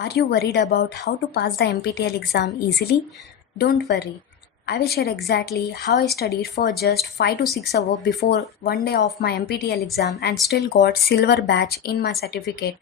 Are you worried about how to pass the NPTEL exam easily? Don't worry. I will share exactly how I studied for just 5 to 6 hours before one day of my NPTEL exam and still got silver badge in my certificate,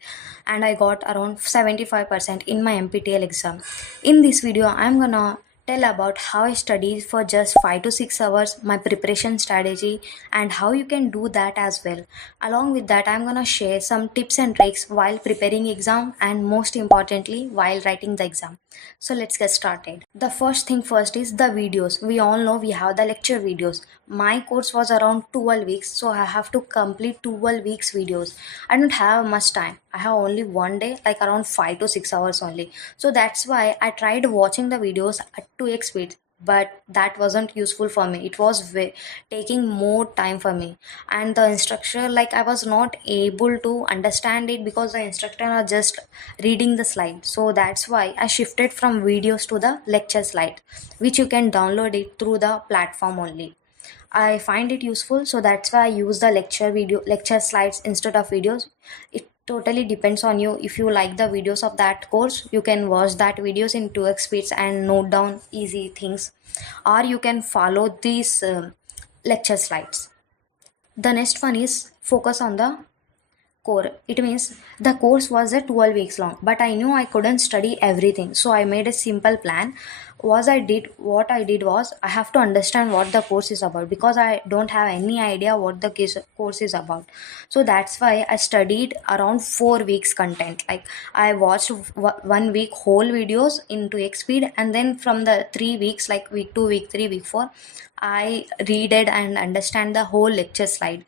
and I got around 75% in my NPTEL exam. In this video I'm gonna tell about how I studied for just 5 to 6 hours, my preparation strategy, and how you can do that as well. Along with that, I'm gonna share some tips and tricks while preparing exam and most importantly while writing the exam. So let's get started. The first thing first is the videos. We all know we have the lecture videos. My course was around 12 weeks, so I have to complete 12 weeks videos. I don't have much time. I have only one day, like around 5 to 6 hours only. So that's why I tried watching the videos at 2x speed, but that wasn't useful for me. It was taking more time for me, and the instructor, like, I was not able to understand it because the instructor are just reading the slide. So that's why I shifted from videos to the lecture slide, which you can download it through the platform only. I find it useful, so that's why I use the lecture slides instead of videos. It totally depends on you. If you like the videos of that course, you can watch that videos in 2x speeds and note down easy things, or you can follow these lecture slides. The next one is focus on the core. It means the course was a 12 weeks long, but I knew I couldn't study everything. So I made a simple plan. What I did was I have to understand what the course is about because I don't have any idea what the course is about. So that's why I studied around 4 weeks content. Like, I watched 1 week whole videos in 2x speed, and then from the 3 weeks, like week 2, week 3, week 4, I read it and understand the whole lecture slide.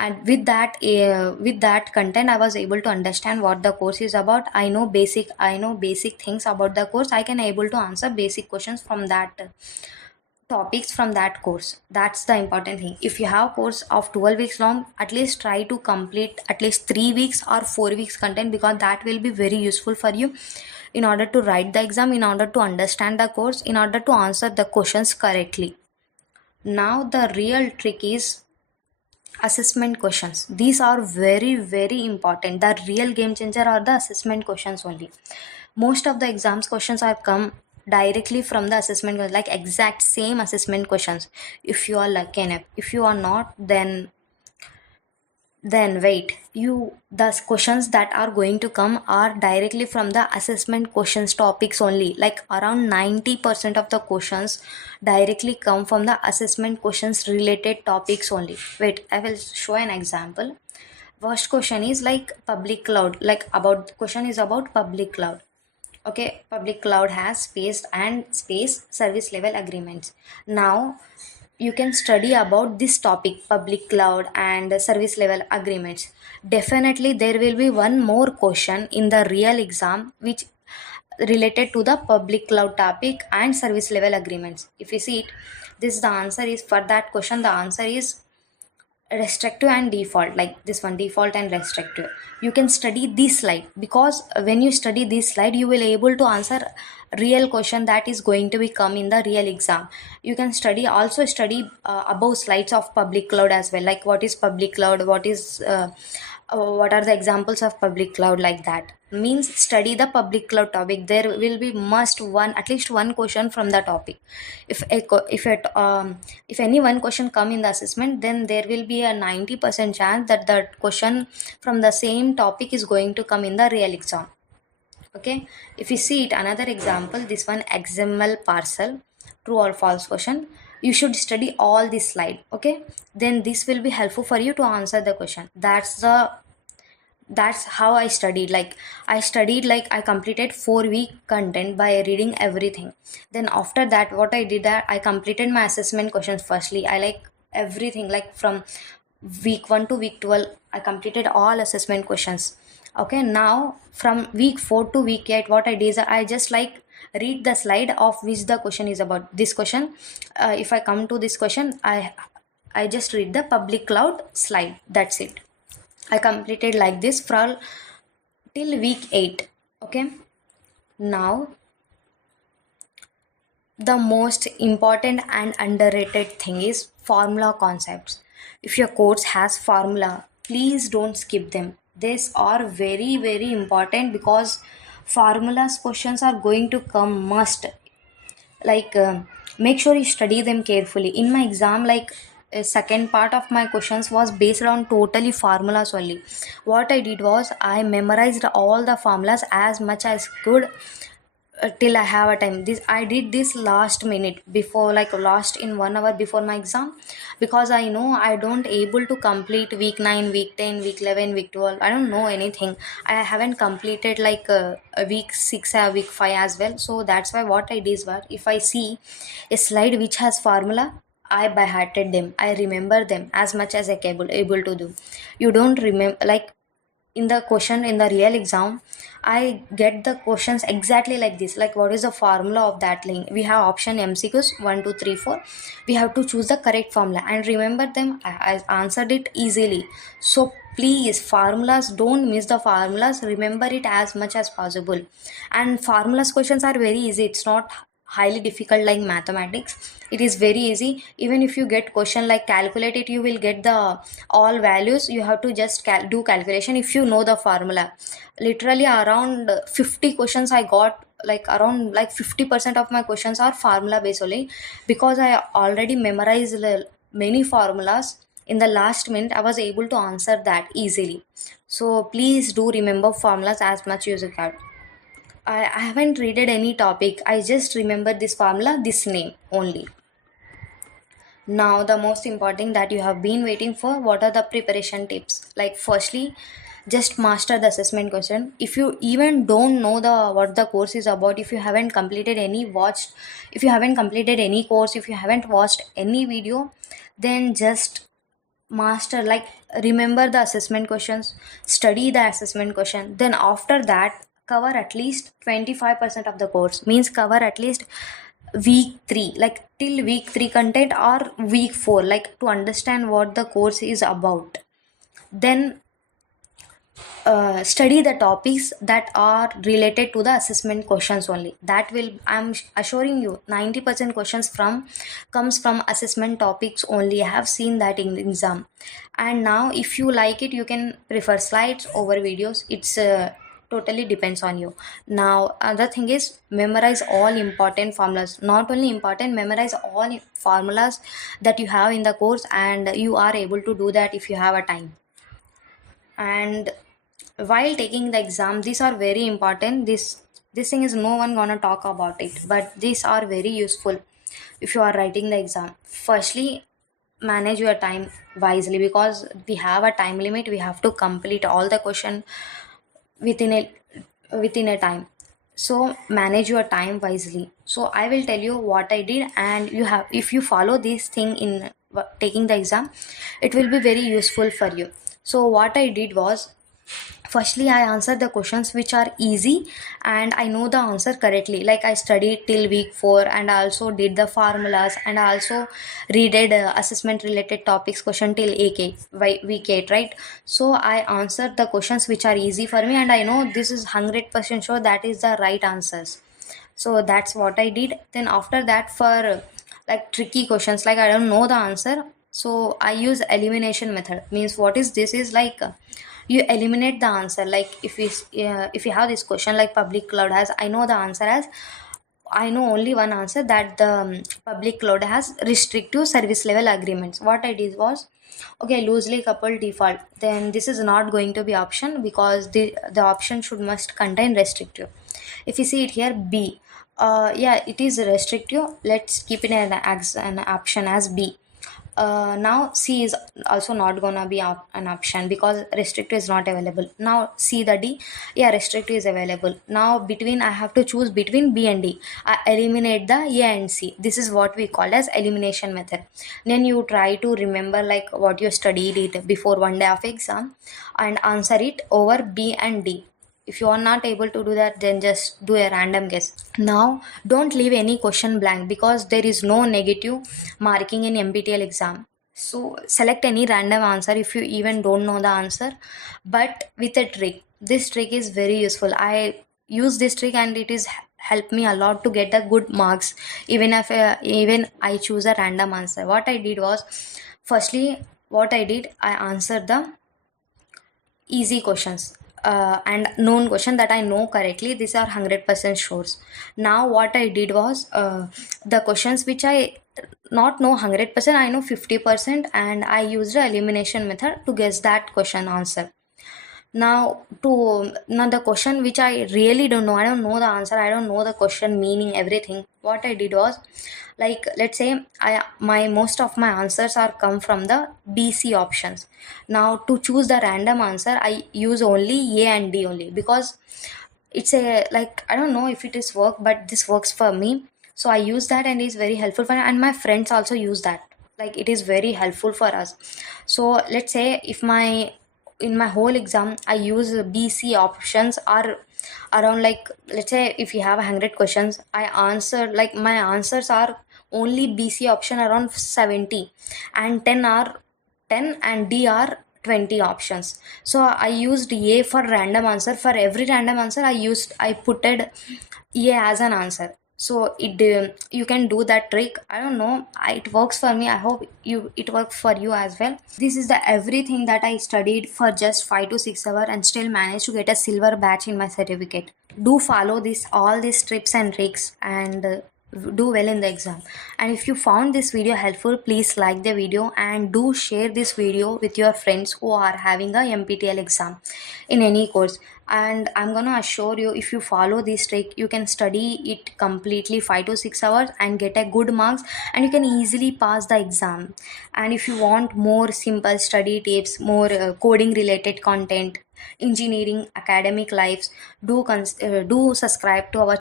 And with that content, I was able to understand what the course is about. I know basic things about the course. I can able to answer basic questions from that topics from that course. That's the important thing. If you have course of 12 weeks long, at least try to complete at least 3 weeks or 4 weeks content, because that will be very useful for you in order to write the exam, in order to understand the course, in order to answer the questions correctly. Now the real trick is assessment questions. These are very, very important. The real game changer are the assessment questions only. Most of the exams questions are come directly from the assessment, like exact same assessment questions, if you are lucky enough. If you are not, then wait, you the questions that are going to come are directly from the assessment questions topics only. Like around 90% of the questions directly come from the assessment questions related topics only. Wait, I will show an example. First question is like public cloud, like about question is about public cloud. Okay, public cloud has space and space service level agreements. Now you can study about this topic, public cloud and service level agreements. Definitely there will be one more question in the real exam which related to the public cloud topic and service level agreements. If you see it, this the answer is for that question. The answer is restrictive and default, like this one, default and restrictive. You can study this slide, because when you study this slide you will able to answer real question that is going to be come in the real exam. You can study above slides of public cloud as well, like what is public cloud, what are the examples of public cloud, like that. Means study the public cloud topic. There will be must one, at least one question from the topic. If any one question come in the assessment, then there will be a 90% chance that the question from the same topic is going to come in the real exam. Okay, if you see it, another example, this one, XML parcel, true or false question. You should study all this slide. Okay, then this will be helpful for you to answer the question. That's how I studied. Like I completed 4 week content by reading everything. Then after that, what I did, that I completed my assessment questions. Firstly, I like everything, like from week 1 to week 12, I completed all assessment questions. Okay, now from week 4 to week 8, what I did is I just like read the slide of which the question is about. This question, if I come to this question, I just read the public cloud slide. That's it. I completed like this for till week 8. Okay. Now the most important and underrated thing is formula concepts. If your course has formula, please don't skip them. These are very, very important, because Formulas questions are going to come must. like make sure you study them carefully. In my exam, a second part of my questions was based on totally formulas only. What I did was I memorized all the formulas as much as could, till I have a time. This I did this last minute before, like last in 1 hour before my exam, because I know I don't able to complete week 9, week 10, week 11, week 12. I don't know anything. I haven't completed a week 6 or week 5 as well. So that's why what I did is, what if I see a slide which has formula, I by hearted them. I remember them as much as I able to do. You don't remember, like in the question in the real exam, I get the questions exactly like this, like what is the formula of that link. We have option MCQs 1 2 3 4. We have to choose the correct formula and remember them. I answered it easily. So please, formulas, don't miss the formulas, remember it as much as possible. And formulas questions are very easy, it's not highly difficult like mathematics. It is very easy. Even if you get question like calculate it, you will get the all values. You have to just do calculation if you know the formula. Literally around 50 questions I got, like around like 50% of my questions are formula based only, because I already memorized many formulas. In the last minute I was able to answer that easily. So please do remember formulas as much as you can. I haven't read any topic. I just remember this formula, this name only. Now, the most important that you have been waiting for, what are the preparation tips? Like, firstly, just master the assessment question. If you even don't know the what the course is about, if you haven't completed any watched, if you haven't completed any course, if you haven't watched any video, then just master, like remember the assessment questions, study the assessment question. Then after that, cover at least 25% of the course. Means cover at least week 3, like till week 3 content, or week 4, like to understand what the course is about. Then study the topics that are related to the assessment questions only. That will, I'm assuring you, 90% questions from comes from assessment topics only. I have seen that in exam. And now if you like it, you can prefer slides over videos. It's totally depends on you. Now other thing is, memorize all important formulas. Not only important, memorize all formulas that you have in the course, and you are able to do that if you have a time. And while taking the exam, these are very important. This thing is no one gonna talk about it, but these are very useful if you are writing the exam. Firstly, manage your time wisely, because we have a time limit. We have to complete all the question within a time. So manage your time wisely. So I will tell you what I did, and you have, if you follow this thing in taking the exam, it will be very useful for you. So what I did was, firstly, I answered the questions which are easy and I know the answer correctly. Like I studied till week 4, and I also did the formulas, and I also read assessment related topics question till week 8, right? So I answered the questions which are easy for me, and I know this is 100% sure that is the right answers. So that's what I did. Then after that, for like tricky questions, like I don't know the answer, so I use elimination method. Means what is this is like, you eliminate the answer. Like if you have this question like public cloud has, I know the answer as, I know only one answer, that the public cloud has restrictive service level agreements. What I did was, okay, loosely coupled default, then this is not going to be option, because the option should must contain restrictive. If you see it here, B, yeah, it is restrictive. Let's keep it an option as B. Now C is also not gonna be an option, because restrictive is not available. Now C, the D, yeah, restrictive is available. Now between, I have to choose between B and D. I eliminate the A and C. This is what we call as elimination method. Then you try to remember like what you studied it before one day of exam, and answer it over B and D. If you are not able to do that, then just do a random guess. Now don't leave any question blank, because there is no negative marking in NPTEL exam. So select any random answer if you even don't know the answer, but with a trick. This trick is very useful. I use this trick and it is helped me a lot to get the good marks, even if even I choose a random answer. What I did was, firstly, what I did, I answered the easy questions. and known question that I know correctly. These are 100% sure. Now what I did was, the questions which I not know 100%, I know 50%, and I used the elimination method to guess that question answer. Now the question which I really don't know, I don't know the answer, I don't know the question meaning, everything. What I did was, like, let's say I my most of my answers are come from the BC options. Now to choose the random answer, I use only A and D only, because it's a, like, I don't know if it is work, but this works for me. So I use that, and it's very helpful for, and my friends also use that. Like, it is very helpful for us. So let's say if my in my whole exam I use BC options are around, like, let's say if you have 100 questions, I answer, like, my answers are only BC option around 70, and 10 are 10, and D are 20 options. So I used A for random answer. For every random answer I putted A as an answer. So you can do that trick. I don't know, it works for me. I hope it works for you as well. This is the everything that I studied for just 5 to 6 hours and still managed to get a silver badge in my certificate. Do follow this all these tips and tricks, and do well in the exam. And if you found this video helpful, please like the video and do share this video with your friends who are having a NPTEL exam in any course. And I'm gonna assure you, if you follow this trick, you can study it completely 5 to 6 hours and get a good marks, and you can easily pass the exam. And if you want more simple study tips, more coding related content, engineering academic lives, do subscribe to our